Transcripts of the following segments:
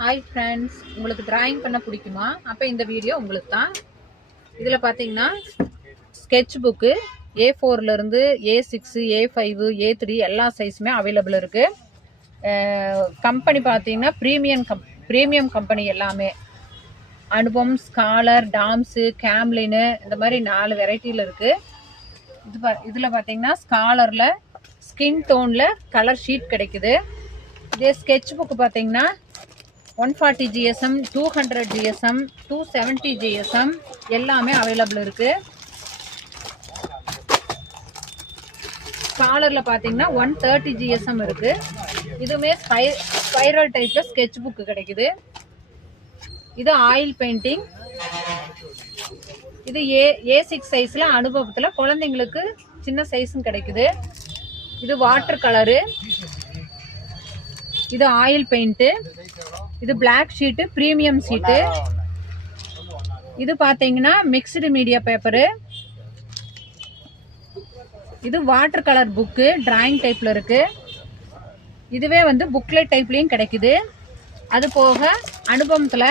Hi friends, உங்களுக்கு drawing பண்ண பிடிக்குமா? அப்போ இந்த வீடியோ உங்களுக்கு தான். இதில் பார்த்தீங்கன்னா sketch book A4லேருந்து A6, A5, A3 எல்லா சைஸுமே அவைலபிள் இருக்குது. கம்பெனி பார்த்தீங்கன்னா ப்ரீமியம் கம்பெனி எல்லாமே. அனுபம், ஸ்காலர், டாம்ஸு, கேம்லின்னு இந்த மாதிரி 4 வெரைட்டியில் இருக்குது. இதில் பார்த்தீங்கன்னா ஸ்காலரில் ஸ்கின் டோனில் கலர் ஷீட் கிடைக்குது. இதே ஸ்கெட்ச் புக்கு பார்த்தீங்கன்னா 140 GSM, 200 GSM, 270 GSM எல்லாமே அவைலபிள் இருக்குது. ஸ்காலரில் பார்த்தீங்கன்னா 130 GSM இருக்குது. இதுவுமே ஸ்பைரல் டைப்பில் ஸ்கெட்ச் புக்கு கிடைக்குது. இது ஆயில் பெயிண்டிங். இது A6 சைஸில் அனுபவத்தில் குழந்தைங்களுக்கு சின்ன சைஸும் கிடைக்குது. இது வாட்டர் கலரு. இது ஆயில் பெயிண்ட்டு. இது பிளாக் ஷீட்டு, ப்ரீமியம் ஷீட்டு. இது பார்த்தீங்கன்னா மிக்ஸ்டு மீடியா பேப்பரு. இது வாட்டர் கலர் புக்கு, டிராயிங் டைப்பில் இருக்குது. இதுவே புக்லெட் டைப்லேயும் கிடைக்குது. அது போக அனுபவத்தில்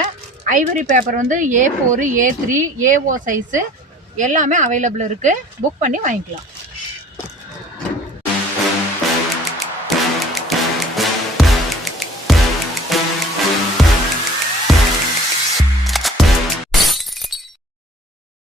Ivory paper A4, A3, AO size எல்லாமே அவைலபிள் இருக்குது. புக் பண்ணி வாங்கிக்கலாம்.